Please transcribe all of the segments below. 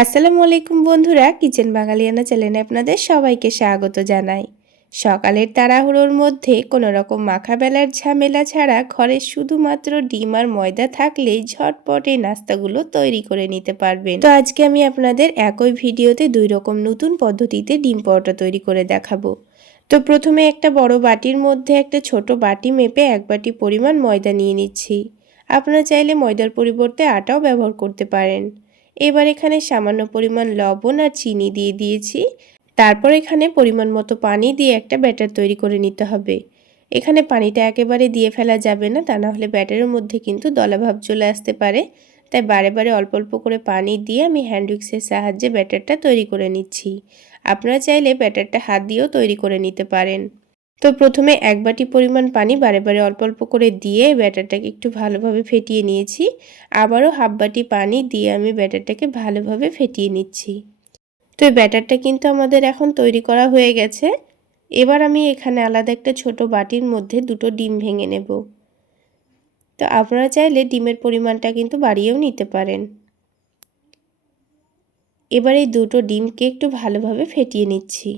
আসসালামু আলাইকুম বন্ধুরা, কিচেন বাঙালিয়ানা চ্যানেলে আপনাদের সবাইকে স্বাগত জানাই। সকালের তাড়াহুড়োর মধ্যে কোনো রকম মাখা বেলার ঝামেলা ছাড়া ঘরে শুধুমাত্র ডিম আর ময়দা থাকলেই ঝটপট এই নাস্তাগুলো তৈরি করে নিতে পারবেন। তো আজকে আমি আপনাদের একই ভিডিওতে দুই রকম নতুন পদ্ধতিতে ডিম পরোটা তৈরি করে দেখাবো। তো প্রথমে একটা বড় বাটির মধ্যে একটা ছোট বাটি মেপে এক বাটি পরিমাণ ময়দা নিয়ে নিচ্ছি। আপনারা চাইলে ময়দার পরিবর্তে আটাও ব্যবহার করতে পারেন। এবার এখানে সামান্য পরিমাণ লবণ আর চিনি দিয়ে দিয়েছি। তারপর এখানে পরিমাণ মতো পানি দিয়ে একটা ব্যাটার তৈরি করে নিতে হবে। এখানে পানিটা একেবারে দিয়ে ফেলা যাবে না, তা না হলে ব্যাটারের মধ্যে কিন্তু দলাভাব চলে আসতে পারে। তাই বারে বারে অল্প অল্প করে পানি দিয়ে আমি হ্যান্ড উইক্সের সাহায্যে ব্যাটারটা তৈরি করে নিচ্ছি। আপনারা চাইলে ব্যাটারটা হাত দিয়েও তৈরি করে নিতে পারেন। তো প্রথমে এক বাটি পরিমাণ পানি বারে বারে অল্প অল্প করে দিয়ে ব্যাটারটাকে একটু ভালোভাবে ফেটিয়ে নিয়েছি। আবারও হাফ বাটি পানি দিয়ে আমি ব্যাটারটাকে ভালোভাবে ফেটিয়ে নিচ্ছি। তো এই ব্যাটারটা কিন্তু আমাদের এখন তৈরি করা হয়ে গেছে। এবার আমি এখানে আলাদা একটা ছোট বাটির মধ্যে দুটো ডিম ভেঙে নেব। তো আপনারা চাইলে ডিমের পরিমাণটা কিন্তু বাড়িয়েও নিতে পারেন। এবার এই দুটো ডিমকে একটু ভালোভাবে ফেটিয়ে নিচ্ছি।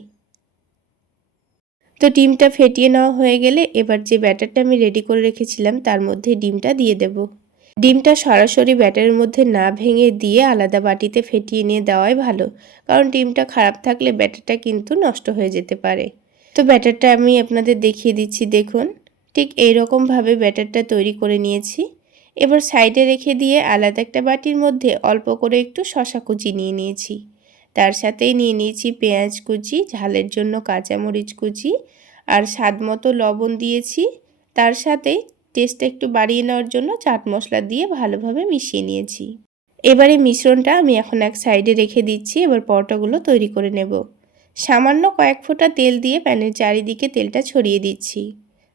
তো ডিমটা ফেটিয়ে নেওয়া হয়ে গেলে এবার যে ব্যাটারটা আমি রেডি করে রেখেছিলাম তার মধ্যে ডিমটা দিয়ে দেব। ডিমটা সরাসরি ব্যাটারের মধ্যে না ভেঙে দিয়ে আলাদা বাটিতে ফেটিয়ে নিয়ে দেওয়াই ভালো, কারণ ডিমটা খারাপ থাকলে ব্যাটারটা কিন্তু নষ্ট হয়ে যেতে পারে। তো ব্যাটারটা আমি আপনাদের দেখিয়ে দিচ্ছি, দেখুন। ঠিক এইরকমভাবে ব্যাটারটা তৈরি করে নিয়েছি। এবার সাইডে রেখে দিয়ে আলাদা একটা বাটির মধ্যে অল্প করে একটু শশা কুচি নিয়ে নিয়েছি। তার সাথেই নিয়ে নিয়েছি পেঁয়াজ কুচি, ঝালের জন্য কাঁচামরিচ কুচি আর স্বাদ মতো লবণ দিয়েছি। তার সাথেই টেস্টটা একটু বাড়িয়ে নেওয়ার জন্য চাট মশলা দিয়ে ভালোভাবে মিশিয়ে নিয়েছি। এবারে মিশ্রণটা আমি এখন এক সাইডে রেখে দিচ্ছি, এবার পরোটাগুলো তৈরি করে নেব। সামান্য কয়েক ফোঁটা তেল দিয়ে প্যানের চারিদিকে তেলটা ছড়িয়ে দিচ্ছি।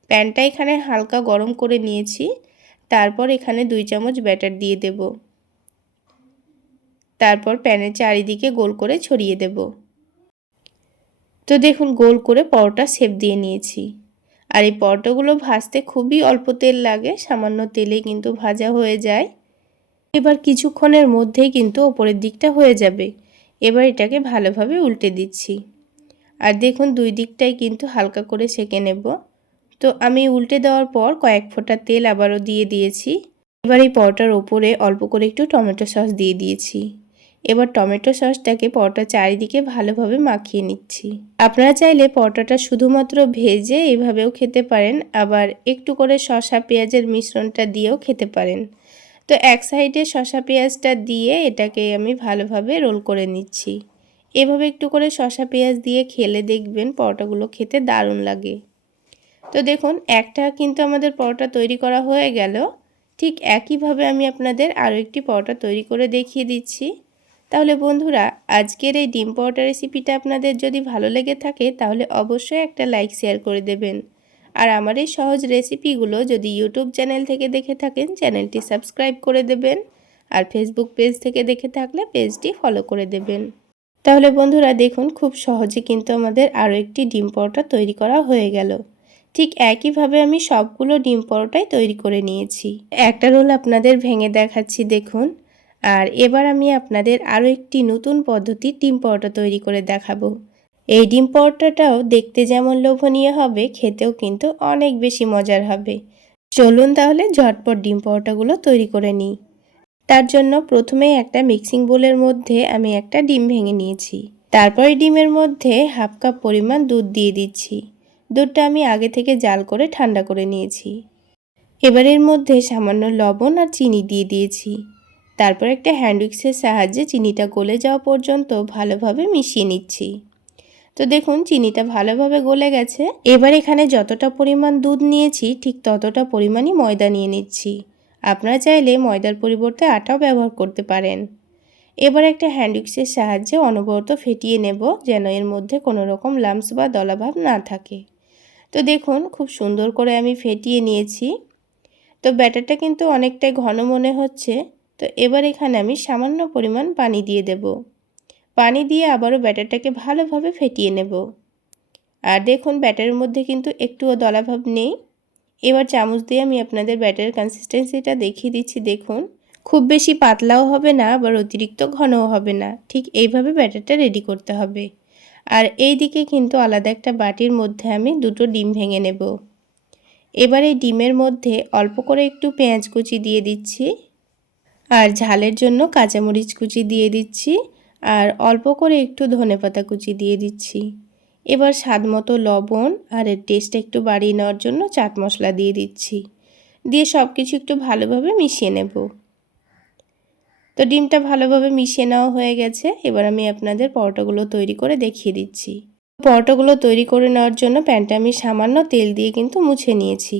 প্যানটা এখানে হালকা গরম করে নিয়েছি, তারপর এখানে দুই চামচ ব্যাটার দিয়ে দেব। তারপর প্যানের চারিদিকে গোল করে ছড়িয়ে দেব। তো দেখুন, গোল করে পরোটা সেপ দিয়ে নিয়েছি। আর এই পরোটাগুলো ভাজতে খুবই অল্প তেল লাগে, সামান্য তেলে কিন্তু ভাজা হয়ে যায়। এবার কিছুক্ষণের মধ্যেই কিন্তু ওপরের দিকটা হয়ে যাবে। এবার এটাকে ভালোভাবে উল্টে দিচ্ছি। আর দেখুন, দুই দিকটাই কিন্তু হালকা করে সেকে নেব। তো আমি উল্টে দেওয়ার পর কয়েক ফোঁটা তেল আবারও দিয়ে দিয়েছি। এবার এই পরোটার ওপরে অল্প করে একটু টমেটো সস দিয়ে দিয়েছি। এবার টমেটো সসটাকে পরোটা চারিদিকে ভালোভাবে মাখিয়ে নিচ্ছি। আপনারা চাইলে পরোটাটা শুধুমাত্র ভেজে এভাবেও খেতে পারেন, আবার একটু করে শসা পেঁয়াজের মিশ্রণটা দিয়েও খেতে পারেন। তো এক সাইডে শসা পেঁয়াজটা দিয়ে এটাকে আমি ভালোভাবে রোল করে নিচ্ছি। এভাবে একটু করে শসা পেঁয়াজ দিয়ে খেলে দেখবেন পরোটাগুলো খেতে দারুণ লাগে। তো দেখুন, একটা কিন্তু আমাদের পরোটা তৈরি করা হয়ে গেল। ঠিক একইভাবে আমি আপনাদের আরও একটি পরোটা তৈরি করে দেখিয়ে দিচ্ছি। তাহলে বন্ধুরা, আজকের এই ডিম পরোটা রেসিপিটা আপনাদের যদি ভালো লেগে থাকে, তাহলে অবশ্যই একটা লাইক শেয়ার করে দেবেন। আর আমার এই সহজ রেসিপিগুলো যদি ইউটিউব চ্যানেল থেকে দেখে থাকেন চ্যানেলটি সাবস্ক্রাইব করে দেবেন। আর ফেসবুক পেজ থেকে দেখে থাকলে পেজটি ফলো করে দেবেন। তাহলে বন্ধুরা, দেখুন খুব সহজে কিন্তু আমাদের আরও একটি ডিম পরোটা তৈরি করা হয়ে গেল। ঠিক একইভাবে আমি সবগুলো ডিম পরোটাই তৈরি করে নিয়েছি। একটা রোল আপনাদের ভেঙে দেখাচ্ছি, দেখুন। আর এবার আমি আপনাদের আরও একটি নতুন পদ্ধতি ডিম পরোটা তৈরি করে দেখাবো। এই ডিম পরোটাটাও দেখতে যেমন লোভনীয় হবে, খেতেও কিন্তু অনেক বেশি মজার হবে। চলুন তাহলে ঝটপট ডিম পরোটাগুলো তৈরি করে নিই। তার জন্য প্রথমেই একটা মিক্সিং বোলের মধ্যে আমি একটা ডিম ভেঙে নিয়েছি। তারপরে ডিমের মধ্যে হাফ কাপ পরিমাণ দুধ দিয়ে দিচ্ছি। দুধটা আমি আগে থেকে জাল করে ঠান্ডা করে নিয়েছি। এবার এর মধ্যে সামান্য লবণ আর চিনি দিয়ে দিয়েছি। তারপর একটা হ্যান্ডউইক্সের সাহায্যে চিনিটা গলে যাওয়া পর্যন্ত ভালোভাবে মিশিয়ে নিচ্ছি। তো দেখুন, চিনিটা ভালোভাবে গলে গেছে। এবার এখানে যতটা পরিমাণ দুধ নিয়েছি, ঠিক ততটা পরিমাণই ময়দা নিয়ে নিচ্ছি। আপনারা চাইলে ময়দার পরিবর্তে আটাও ব্যবহার করতে পারেন। এবার একটা হ্যান্ডউইক্সের সাহায্যে অনবরত ফেটিয়ে নেব যেন এর মধ্যে কোনো রকম লামস বা দলাভাব না থাকে। তো দেখুন, খুব সুন্দর করে আমি ফেটিয়ে নিয়েছি। তো ব্যাটারটা কিন্তু অনেকটাই ঘন মনে হচ্ছে। তো এবার এখানে আমি সামান্য পরিমাণ পানি দিয়ে দেব। পানি দিয়ে আবারও ব্যাটারটাকে ভালোভাবে ফেটিয়ে নেব। আর দেখুন, ব্যাটারের মধ্যে কিন্তু একটুও দলাভাব নেই। এবার চামচ দিয়ে আমি আপনাদের ব্যাটারের কনসিস্টেন্সিটা দেখিয়ে দিচ্ছি। দেখুন, খুব বেশি পাতলাও হবে না, আবার অতিরিক্ত ঘনও হবে না। ঠিক এইভাবে ব্যাটারটা রেডি করতে হবে। আর এই দিকে কিন্তু আলাদা একটা বাটির মধ্যে আমি দুটো ডিম ভেঙে নেব। এবার এই ডিমের মধ্যে অল্প করে একটু পেঁয়াজ কুচি দিয়ে দিচ্ছি। আর ঝালের জন্য কাঁচামরিচ কুচি দিয়ে দিচ্ছি আর অল্প করে একটু ধনেপাতা কুচি দিয়ে দিচ্ছি। এবার স্বাদ মতো লবণ আর এর টেস্টটা একটু বাড়িয়ে নেওয়ার জন্য চাট মশলা দিয়ে দিচ্ছি। দিয়ে সব কিছু একটু ভালোভাবে মিশিয়ে নেব। তো ডিমটা ভালোভাবে মিশিয়ে নেওয়া হয়ে গেছে। এবার আমি আপনাদের পরোটাগুলো তৈরি করে দেখিয়ে দিচ্ছি। পরোটাগুলো তৈরি করে নেওয়ার জন্য প্যানটা আমি সামান্য তেল দিয়ে কিন্তু মুছে নিয়েছি।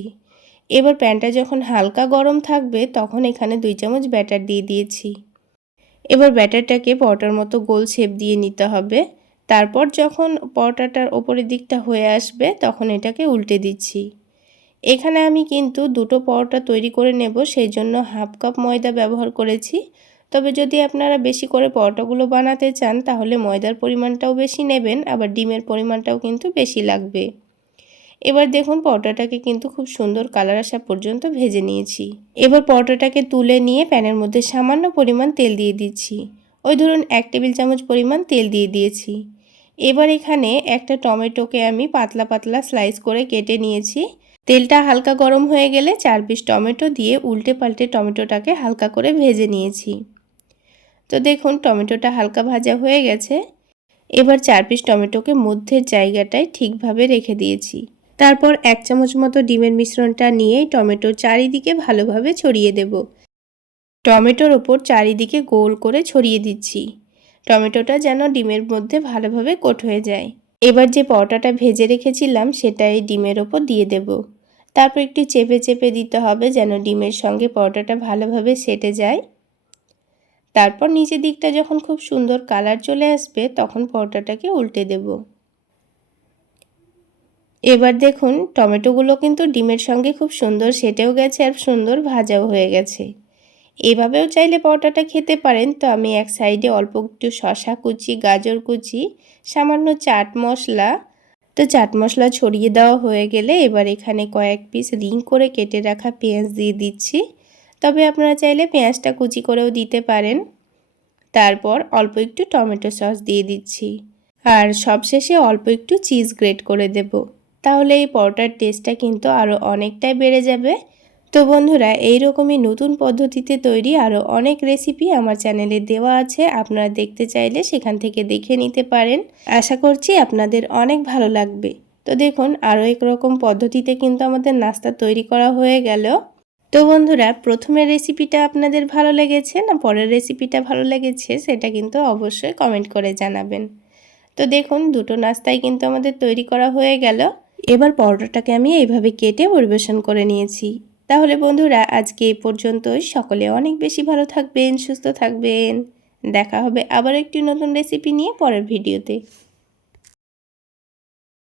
এবার প্যানটা যখন হালকা গরম থাকবে, তখন এখানে দুই চামচ ব্যাটার দিয়ে দিয়েছি। এবার ব্যাটারটাকে পরোটার মতো গোল শেপ দিয়ে নিতে হবে। তারপর যখন পরোটাটার ওপরের দিকটা হয়ে আসবে, তখন এটাকে উল্টে দিচ্ছি। এখানে আমি কিন্তু দুটো পরোটা তৈরি করে নেব, সেই জন্য হাফ কাপ ময়দা ব্যবহার করেছি। তবে যদি আপনারা বেশি করে পরোটাগুলো বানাতে চান, তাহলে ময়দার পরিমাণটাও বেশি নেবেন, আবার ডিমের পরিমাণটাও কিন্তু বেশি লাগবে। এবার দেখুন পরোটাটাকে কিন্তু খুব সুন্দর কালার আসা পর্যন্ত ভেজে নিয়েছি। এবার পরোটাটাকে তুলে নিয়ে প্যানের মধ্যে সামান্য পরিমাণ তেল দিয়ে দিচ্ছি। ওই ধরুন এক টেবিল চামচ পরিমাণ তেল দিয়ে দিয়েছি। এবার এখানে একটা টমেটোকে আমি পাতলা পাতলা স্লাইস করে কেটে নিয়েছি। তেলটা হালকা গরম হয়ে গেলে চার পিস টমেটো দিয়ে উল্টে পাল্টে টমেটোটাকে হালকা করে ভেজে নিয়েছি। তো দেখুন টমেটোটা হালকা ভাজা হয়ে গেছে। এবার চার পিস টমেটোকে মধ্যের জায়গাটায় ঠিকভাবে রেখে দিয়েছি। তারপর এক চামচ মতো ডিমের মিশ্রণটা নিয়ে টমেটোর চারিদিকে ভালোভাবে ছড়িয়ে দেব। টমেটোর ওপর চারিদিকে গোল করে ছড়িয়ে দিচ্ছি। টমেটোটা যেন ডিমের মধ্যে ভালোভাবে কোট হয়ে যায়। এবার যে পরোটাটা ভেজে রেখেছিলাম সেটা এই ডিমের ওপর দিয়ে দেব। তারপর একটু চেপে চেপে দিতে হবে যেন ডিমের সঙ্গে পরোটাটা ভালোভাবে সেটে যায়। তারপর নিচের দিকটা যখন খুব সুন্দর কালার চলে আসবে, তখন পরোটাটাকে উল্টে দেব। এবার দেখুন, টমেটোগুলো কিন্তু ডিমের সঙ্গে খুব সুন্দর সেটেও গেছে আর সুন্দর ভাজাও হয়ে গেছে। এভাবেও চাইলে পরোটাটা খেতে পারেন, তো আমি এক সাইডে অল্প একটু শশা কুচি, গাজর কুচি, সামান্য চাট মশলা। তো চাট মশলা ছড়িয়ে দেওয়া হয়ে গেলে এবার এখানে কয়েক পিস রিং করে কেটে রাখা পেঁয়াজ দিয়ে দিচ্ছি। তবে আপনারা চাইলে পেঁয়াজটা কুচি করেও দিতে পারেন। তারপর অল্প একটু টমেটো সস দিয়ে দিচ্ছি। আর সবশেষে অল্প একটু চিজ গ্রেট করে দেব। তাহলে এই পরোটার টেস্টটা কিন্তু আরও অনেকটাই বেড়ে যাবে। তো বন্ধুরা এই রকমই নতুন পদ্ধতিতে তৈরি আরও অনেক রেসিপি আমার চ্যানেলে দেওয়া আছে। আপনারা দেখতে চাইলে সেখান থেকে দেখে নিতে পারেন। আশা করছি আপনাদের অনেক ভালো লাগবে। তো দেখুন আরও এক রকম পদ্ধতিতে কিন্তু আমাদের নাস্তা তৈরি করা হয়ে গেল। তো বন্ধুরা প্রথমের রেসিপিটা আপনাদের ভালো লেগেছে না পরের রেসিপিটা ভালো লেগেছে সেটা কিন্তু অবশ্যই কমেন্ট করে জানাবেন। তো দেখুন, দুটো নাস্তাই কিন্তু আমাদের তৈরি করা হয়ে গেল। এবার পরোটাটাকে আমি এইভাবে কেটে পরিবেশন করে নিয়েছি। তাহলে বন্ধুরা, আজকে এ পর্যন্তই। সকলে অনেক বেশি ভালো থাকবেন, সুস্থ থাকবেন। দেখা হবে আবার একটি নতুন রেসিপি নিয়ে পরের ভিডিওতে